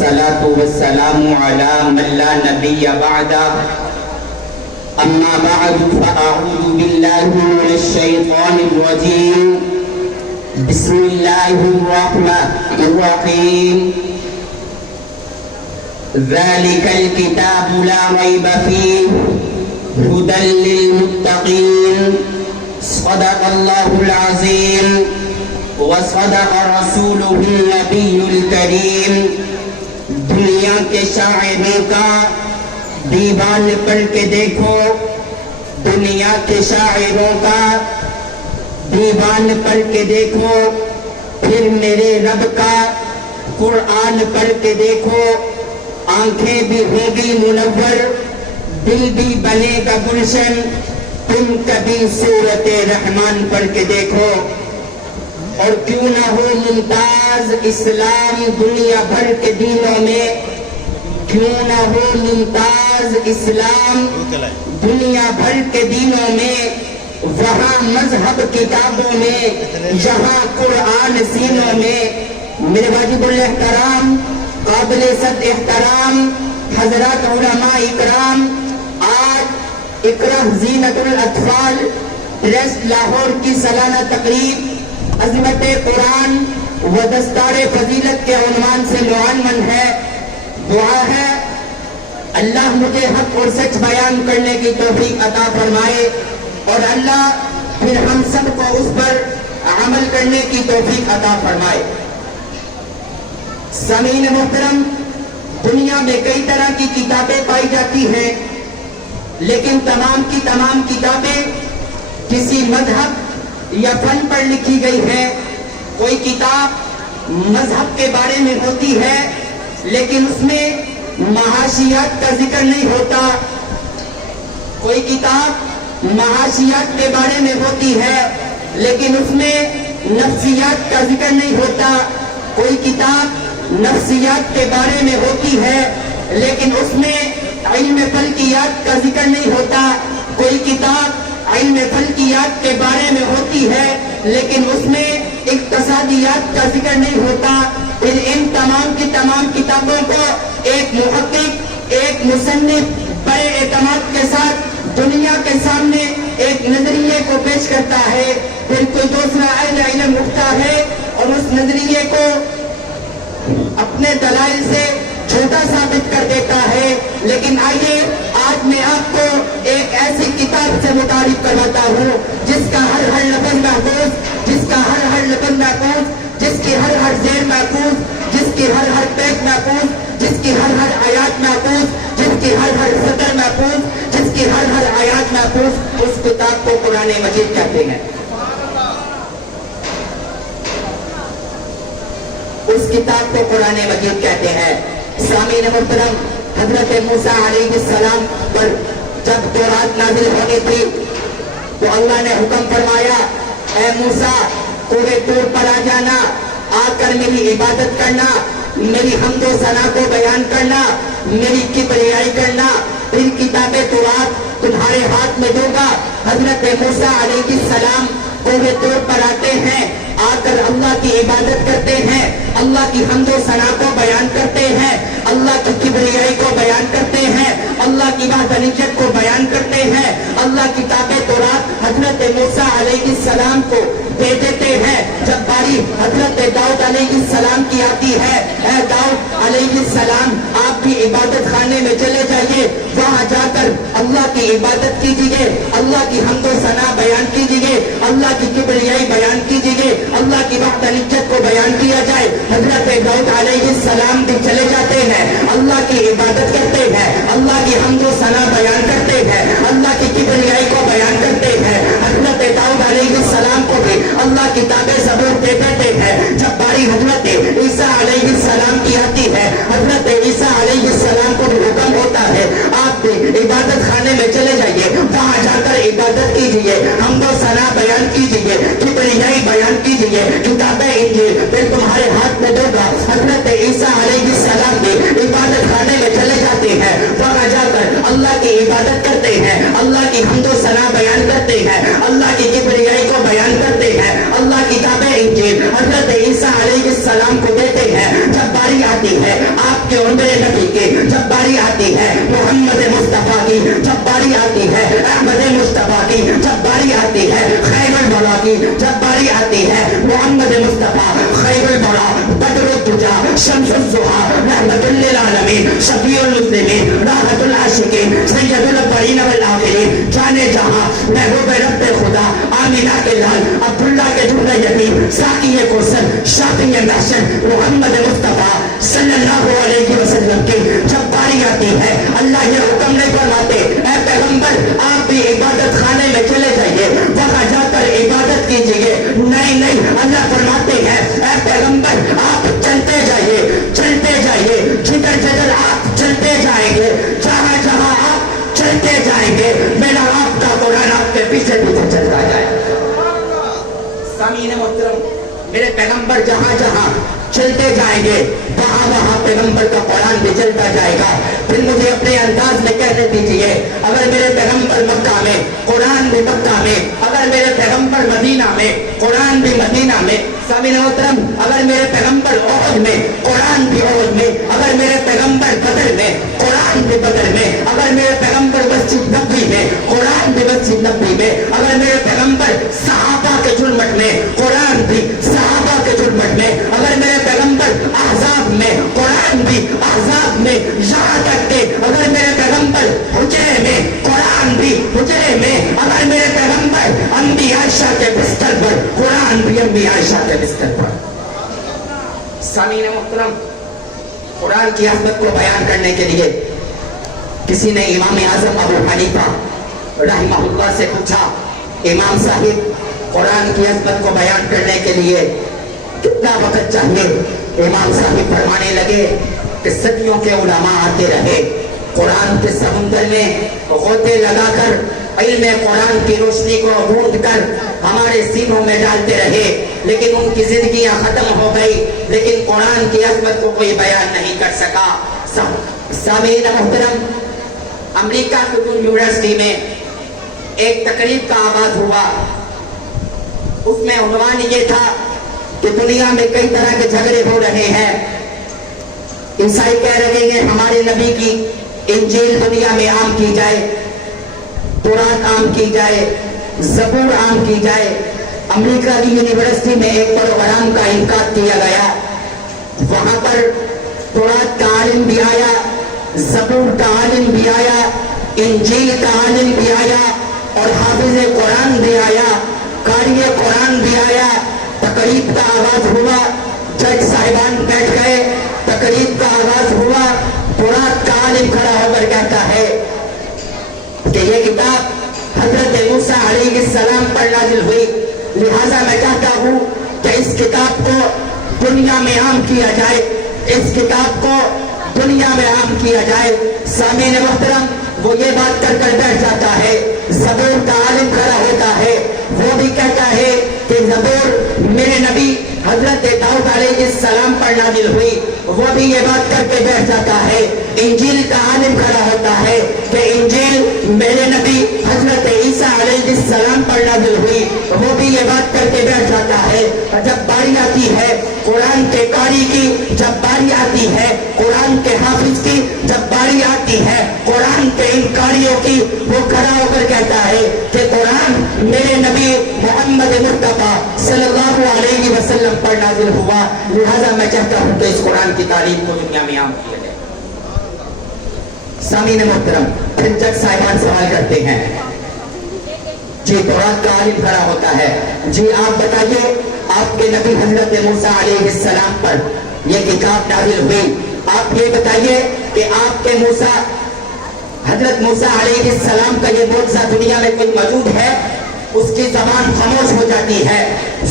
والصلاة والسلام على من لا نبي بعده أما بعد فأعوذ بالله من الشيطان الرجيم بسم الله الرحمن الرحيم ذلك الكتاب لا ريب فيه هدى للمتقين صدق الله العظيم وصدق رسوله النبي الكريم دنیا کے شاعروں کا دیوان پڑھ کے دیکھو، دنیا کے شاعروں کا دیوان پڑھ کے دیکھو، پھر میرے رب کا قرآن پڑھ کے دیکھو، آنکھیں بھی ہوگی منور، دل بھی بنے گا گلشن، تم کبھی سورت رحمان پڑھ کے دیکھو۔ اور کیوں نہ ہو ممتاز اسلام دنیا بھر کے دینوں میں، کیوں نہ ہو ممتاز اسلام دنیا بھر کے دینوں میں، وہاں مذہب کتابوں میں، یہاں قرآن سینوں میں۔ میرے واجب الاحترام قابل صد احترام حضرات علماء اکرام، آج اقرا زینت الاطفال ٹرسٹ لاہور کی سالانہ تقریب عظمت قرآن و دستار فضیلت کے عنوان سے معمر ہے۔ دعا ہے اللہ مجھے حق اور سچ بیان کرنے کی توفیق عطا فرمائے، اور اللہ پھر ہم سب کو اس پر عمل کرنے کی توفیق عطا فرمائے۔ سامعین محترم، دنیا میں کئی طرح کی کتابیں پائی جاتی ہیں، لیکن تمام کی تمام کتابیں کسی مذہب یا فن پر لکھی گئی ہے۔ کوئی کتاب مذہب کے بارے میں ہوتی ہے لیکن اس میں معاشیات کا ذکر نہیں ہوتا، کوئی کتاب معاشیات کے بارے میں ہوتی ہے لیکن اس میں نفسیات کا ذکر نہیں ہوتا، کوئی کتاب نفسیات کے بارے میں ہوتی ہے لیکن اس میں علم فلکیات کا ذکر نہیں ہوتا، کوئی کتاب علم فلکیات کے بارے میں ہوتی ہے لیکن اس میں اقتصادیات کا ذکر نہیں ہوتا۔ پھر ان تمام کی تمام کتابوں کو ایک محقق، ایک مصنف بڑے اعتماد کے ساتھ دنیا کے سامنے ایک نظریے کو پیش کرتا ہے، پھر کوئی دوسرا اہل علم اٹھتا ہے اور اس نظریے کو اپنے دلائل سے جھوٹا ثابت کر دیتا ہے۔ لیکن آئیے آج میں آپ کو ایک ایسی کتاب سے متعارف کرواتا ہوں جس کا ہر لفظ محفوظ، جس کا ہر لفظ محفوظ، جس کی ہر زیر محفوظ، جس کی ہر پیج محفوظ، جس کی ہر آیات محفوظ، جس کی ہر سطر محفوظ، جس کی ہر آیات محفوظ، اس کتاب کو قرآن مجید کہتے ہیں۔ اس کتاب کو قرآن مجید کہتے ہیں۔ سامعین محترم، حضرت موسیٰ علیہ السلام پر جب تورات نازل ہونی تھی تو اللہ نے حکم فرمایا، اے موسیٰ کوہ طور پر آ جانا، آ کر میری عبادت کرنا، میری حمد و ثنا کو بیان کرنا، میری کبریائی کرنا، پھر کتاب تورات تمہارے ہاتھ میں دوں گا۔ حضرت موسیٰ علیہ السلام کوہ طور پر آتے ہیں، آ کر اللہ کی عبادت کرتے ہیں، اللہ کی حمد و ثنا کو بیان کرتے ہیں، اللہ کی کبریائی کو بیان کرتے ہیں، اللہ کی وحدانیت کو بیان کرتے ہیں۔ اللہ کتاب تورات حضرت موسیٰ علیہ السلام کو دے دیتے ہیں۔ جب باری حضرت داؤد علیہ السلام کی آتی ہے، اے داؤد علیہ السلام آپ بھی عبادت خانے میں چلے جائیے، وہاں جا کر اللہ کی عبادت کیجیے، اللہ کی حمد و ثنا بیان کیجیے، اللہ کی کبریائی بیان کیجیے، اللہ کی وحدانیت کو بیان کیا جائے۔ حضرت داؤد علیہ السلام بھی چلے جاتے ہیں، اللہ کی عبادت کرتے ہیں، اللہ کی حمد و ثنا بیان کرتے ہیں، اللہ کی کبریائی کو بیان کرتے ہیں۔ حضرت داؤد علیہ السلام کو بھی اللہ کتاب زبور دے دیتے ہیں۔ جب باری حضرت عیسیٰ علیہ السلام کی آتی ہے، حضرت عیسیٰ علیہ السلام کو بھی حکم ہوتا ہے آپ بھی عبادت خانے میں چلے جائیے، وہاں جا کر عبادت کیجیے، حمد و ثنا بیان کیجیے، کبریائی بیان کیجیے، کتاب انجیل پھر تمہارے ہاتھ میں دوں گا۔ حضرت عیسیٰ علیہ السلام بھی عبادت خانے میں چلے جاتے ہیں، وہاں جا کر اللہ کی عبادت کرتے ہیں، اللہ کی حمد و ثنا بیان کرتے ہیں، اللہ کی کبریائی کو بیان کرتے ہیں، اللہ کتاب انجیل حضرت عیسیٰ علیہ السلام کو دیتے ہیں۔ جب باری آتی ہے आपके और मेरे नबी की, जब बारी आती है मोहम्मद मुस्तफा की, जब बारी आती है अहमद मुस्तफा की, जब बारी आती है खैरुल वरा की, जब बारी आती है मोहम्मद मुस्तफा खैरुल वरा बदरुद्दुजा शम्सुज़्ज़ुहा रहमतुल लिल आलमीन शफीउल मुस्लिमीन राहतुल आशिकीन सय्यदुल अव्वलीन वल आखिरीन जाने जहां महबूब रब्ब खुदा आमिना के लाल अब्दुल्ला के दुल्हा यतीम साक़िए कौसर शाफ़िए महशर मोहम्मद मुस्तफा सल्लल्लाहु अलैहि वसल्लम की जब बारी आती है, अल्लाह ये हुक्म नहीं फरमाते ऐ पैगंबर आप भी इबादत खाने में चले जाइए, वहां जाकर इबादत कीजिए। नहीं नहीं, अल्लाह फरमाते हैं ऐ पैगंबर आप चलते जाइए, चलते जाइए, जिधर जिधर आप चलते जाएंगे, जहां जहां आप चलते जाएंगे, मेरा आपका कुरान आपके पीछे पीछे चलता जाएगा। सामीन मोहतरम, मेरे पैगंबर जहां जहां चलते जाएंगे वहां वहां पैगंबर का कुरान भी चलता जाएगा। फिर मुझे अपने अंदाज में कहने दीजिए, अगर मेरे पैगंबर मक्का में कुरान भी मक्का में, अगर मेरे पैगंबर मदीना में कुरान भी मदीना में, सामीन मोहतरम अगर मेरे पैगंबर ओहद में कुरान भी ओहद में, अगर मेरे पैगंबर बदर में कुरान भी बदर में, अगर मेरे पैगंबर मस्जिद नबवी में कुरान भी मस्जिद नबवी में, अगर मेरे पैगंबर सहाबा के जुल्मट में कुरान भी सहाबा के जुल्मट में, अगर मेरे पैगंबर अहज़ाब में कुरान भी अहज़ाब में, यहाँ तक के अगर मेरे पैगंबर हुजरे में कुरान भी हुजरे में, अगर मेरे पैगंबर अम्बी आयशा के बिस्तर पर कुरान भी अम्बी आयशा के बिस्तर पर। सामीन मुहतरम, कुरान की अज़मत को बयान करने के लिए किसी ने इमाम आज़म अबू हनीफा रहमहुल्लाह से पूछा, इमाम साहिब कुरान की अज़मत को बयान करने के लिए कितना वक्त चाहिए? इमाम साहिब फरमाने लगे कि सदियों के उलमा आते रहे, कुरान के समुंदर में गोते लगाकर इल्म कुरान की रोशनी को बूंद कर हमारे सीनों में डालते रहे, लेकिन उनकी जिंदगियां खत्म हो गई, लेकिन कुरान की अज़मत को कोई बयान नहीं कर सका। सामीन मुहतरम, अमेरिका की यूनिवर्सिटी में एक तकरीब का आगाज हुआ, उसमें उन्वान ये था कि दुनिया में कई तरह के झगड़े हो रहे हैं। ईसाई कह रहे हैं हमारे नबी की इंजील दुनिया में आम की जाए, कुरान आम की जाए, ज़बूर आम की जाए। अमेरिका की यूनिवर्सिटी में एक प्रोग्राम का इनकाद किया गया, वहां पर कुरान का आलिम भी आया, ज़बूर का आलिम भी आया, इंजील का आलिम भी आया और हाफिज़ कुरान भी आया, कारी कुरान भी आया। तकरीब का आगाज हुआ, जज साहिबान बैठ गए, तकरीब का आगाज हुआ, कुरान का आलिम खड़ा होकर कहता है कि ये किताब हजरत मूसा अलैहिस्सलाम पर नाजिल हुई, लिहाजा मैं चाहता हूँ कि इस किताब को दुनिया में आम किया जाए, इस किताब को दुनिया में आम किया जाए। सामीन मुहतरम, वो ये बात कर कर बैठ जाता है, ज़बूर का आलिम खड़ा होता है, वो भी कहता है कि ज़बूर मेरे नबी हजरत दाऊद अलैहिस्सलाम पर नाजिल हुई, वो भी ये बात करके बैठ जाता है। इंजील का आलिम खड़ा होता है कि इंजील मेरे नबी हजरत ईसा अलैहिस्सलाम पर नाजिल हुई, वो भी ये बात करके बैठ जाता है। जब बारी आती है कुरान के कारी की, जब बारी आती है कुरान के हाफिज की, जब बारी आती है कुरान के इन कारियों की, वो खड़ा होकर कहता है कि कुरान मेरे नबी मोहम्मद मुस्तफा सल्लल्लाहु अलैहि वसल्लम पर नाजिल हुआ, लिहाजा मैं चाहता हूं कि इस कुरान की तारीफ को दुनिया में आम किया जाए। सामीन मोहतरम, फिर जज साहिबान सवाल करते हैं, जी कुरान का आलिम खड़ा होता है, जी आप बताइए आपके नबी हजरत मूसा अलैहिस्सलाम पर यह किताब नाजिल हुई, आप ये बताइए कि आपके मूसा हजरत मूसा अलैहिस्सलाम का ये मौजज़ा दुनिया में कोई मौजूद है? उसकी जबान खामोश हो जाती है।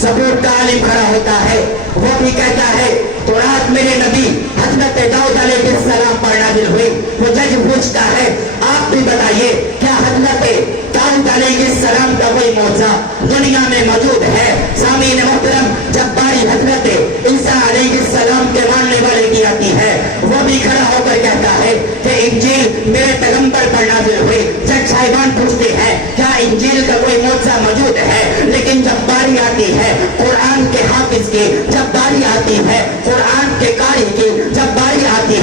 ज़बूर का आलिम खड़ा होता है, वो भी कहता है कुरान मेरे नबी हजरत दाऊद अलैहिस्सलाम पर नाजिल हुई। वो जज पूछता है आप भी बताइए क्या हजरत दाऊद अलैहिस्सलाम का कोई मौजज़ा दुनिया में मौजूद है? सामीन मोहतरम, जब बारी हजरत ईसा अलैहिस्सलाम के मानने वाले की आती है, वो भी खड़ा होकर कहता है कि इंजील मेरे पैगंबर पर नाजिल हुई। जज साहिबान पूछते हैं क्या इंजील का कोई मौजज़ा मौजूद है? लेकिन जब बारी आती है कुरान के हाफिज की, जब बारी आती है कुरान के कारी की, जब बारी आती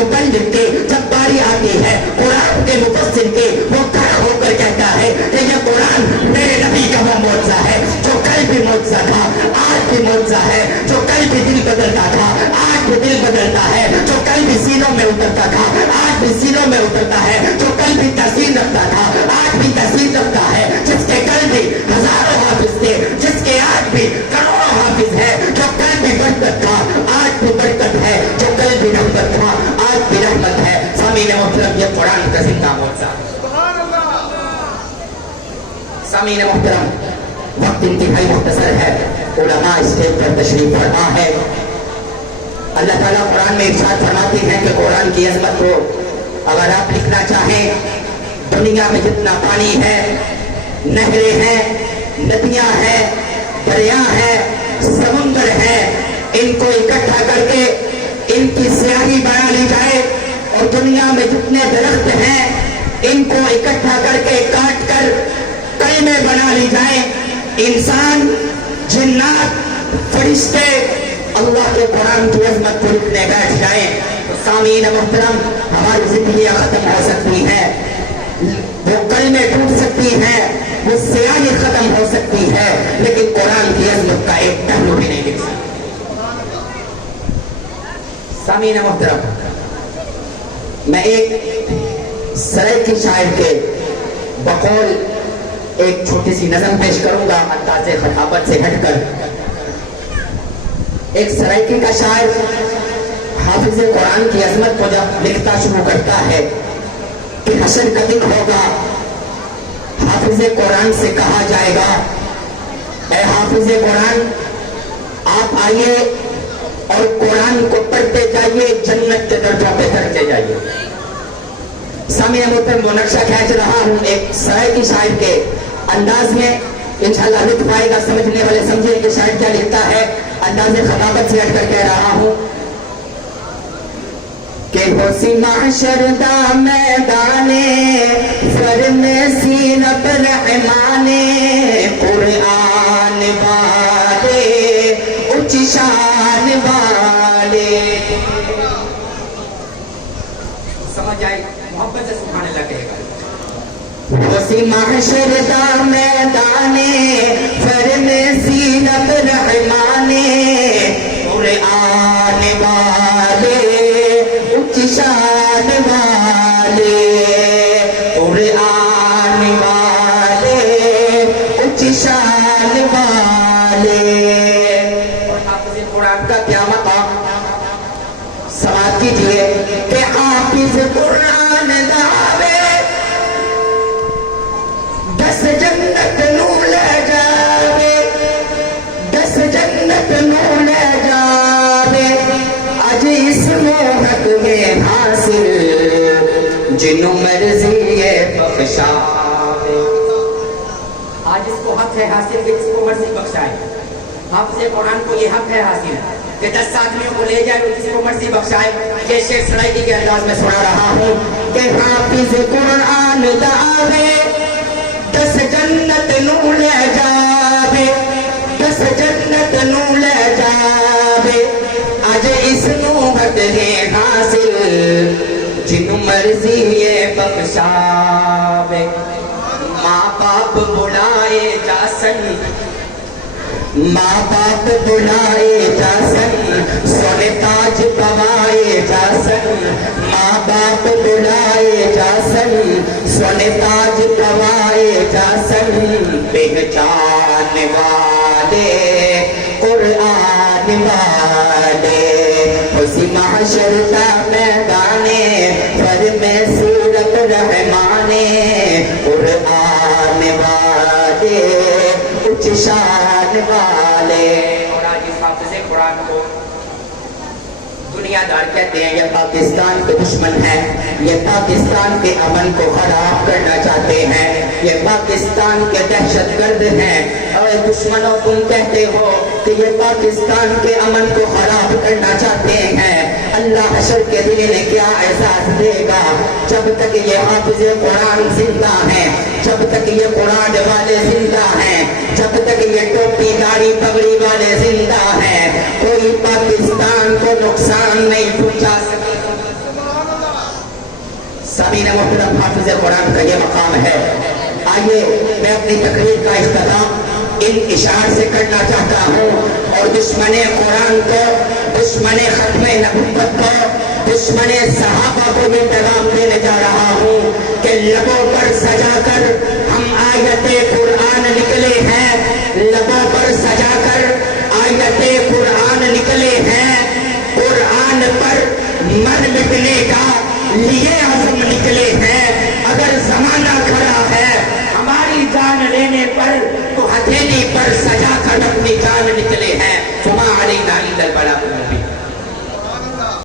मुबल्लिग की जब बारी आती है कुरान के मुफस्सिर की, वो खड़ा होकर कहता है कि ये कुरान मेरे नबी का वो मौजज़ा है जो कल भी मौजज़ा था, आज भी मौजज़ा है, जो कल भी दिल बदलता था, आज भी दिल बदलता है, जो कल भी सीनों में उतरता था, आज भी सीनों में उतरता है, जो कल भी तहसीन रखता था, आज भी तहसीन रखता है, जिसके कल भी हजारों हाफिज थे, जिसके आज भी करोड़ों हाफिज है, जो कल भी बरकत था, आज भी बरकत है, जो कल भी रहमत था, आज भी रहमत है। सामीन मोहतरम, ये कुरान का जिंदा मौजज़ा है। सामीन मोहतरम, वक्त इंतहाई मुख्तसर है, उलमा स्टेज पर तशरीफ फरमा है। अल्लाह ताला कुरान में इरशाद फरमाते हैं कि कुरान की अजमत को अगर आप लिखना चाहें, दुनिया में जितना पानी है, नहरें हैं, नदियां हैं, दरिया है, समुंदर है, इनको इकट्ठा करके इनकी स्याही बना ली जाए और दुनिया में जितने दरख्त हैं इनको इकट्ठा करके काट कर कलमे बना ली जाए, इंसान, जिन्नात, फरिश्ते अल्लाह के कुरान की अज़मत को लिखने बैठ जाए तो सामीन मोहतरम, हमारी जिंदगियां खत्म हो सकती हैं, वो कलमे टूट सकती हैं, वो स्याही खत्म हो सकती है, लेकिन कुरान की अज़मत का एक पहलू भी नहीं लिख सकता। सामीन मोहतरम, मैं एक सराइकी शायर के बकौल एक छोटी सी नज़म पेश करूंगा अंदाज़े खताबत से हटकर। एक सराइकी का शायर हाफिज कुरान की अजमत को जब लिखता शुरू करता है कि हशर का दिन होगा, हाफिज कुरान से कहा जाएगा, ऐ हाफिज कुरान, आप आइए और कुरान को पढ़ते जाइए, जन्नत के दर्जों पे चढ़ते जाइए। सामने मोहतरम, वो नक्शा खींच रहा हूं एक सराइकी शायर के अंदाज में, इंशाअल्लाह लुत्फ आएगा, समझने वाले समझे कि शायर क्या लिखता है। अंदाज़े खताबत से हटकर कह रहा हूं कि होसी माशर दा मैदाने फरमे सीरत रहमाने, कुरान वाले उच्च शान वाले। समझ आई? मोहब्बत से सुभान अल्लाह कहेगा। होसी माशर दा मैदाने फरमे सीरत रहमाने, कुरान वाले उच्च शान वाले, कुरान वाले उच्च शान वाले। और हाफिज कुरान का क्या मकाम, समाज कीजिए कि हाफिज कुरान दावे 10 जन्नत नू ले जावे, 10 जन्नत नू ले जावे, आज इस मोहक में हासिल जिन्हों मर्जी ये बख्शावे। आज इसको हक है हासिल कि जिसको मर्जी बख्शाए। हाफिज कुरान को ये हक है हासिल कि 10 आदमियों को ले जाए और जिसको मर्जी बख्शाए। ये शेर सराइकी के अंदाज में सुना रहा हूँ कि हाफिज कुरान दावे 10 जन्नत नू ले जावे, 10 जन्नत नू ले जावे, आज इस नूबत है हासिल जिन्हों मर्जी ये बख्शावे। माँ बाप बुलाए जासन, माँ बाप बुलाए जासन, सोने ताज पवाए जासन, माँ बाप बुलाए जासन, सोने ताज पवाए जासन, पहचान वाले कुरान वाले, उसी महशर का मैदाने फरमे सूरत रहमाने, कुरान वाले उच्च शान वाले। और आज इस हाफिज़े कुरान को दुनियादार कहते हैं ये पाकिस्तान के दुश्मन हैं, ये पाकिस्तान के अमन को खराब करना चाहते हैं, ये पाकिस्तान के दहशतगर्द हैं। और दुश्मनों, तुम कहते हो कि ये पाकिस्तान के अमन को खराब करना चाहते हैं, अल्लाह हशर के दिन ने क्या एहसास देगा जब तक ये हाफिज़ कुरान जिंदा हैं, जब तक ये कुरान वाले जिंदा हैं, जब तक ये टोपी दाढ़ी पगड़ी वाले जिंदा हैं, कोई पाकिस्तान को नुकसान नहीं पहुंचा सकेगा। सामीन मोहतरम हाफिज कुरान का ये मकाम है। आइए मैं अपनी तकरीर का इख्तिताम इन इशार से करना चाहता हूँ और दुश्मने कुरान को, दुश्मने खत्मे नबुव्वत को, दुश्मने सहाबा को भी पैगाम देने जा रहा हूँ कि लबों पर सजाकर हम आयते कुरान निकले हैं, लबों पर सजाकर आयते कुरान निकले हैं, कुरान पर मर मिटने का लिए आज़म निकले हैं। अगर जमाना खड़ा है हमारी जान लेने पर तो हथेली पर सजा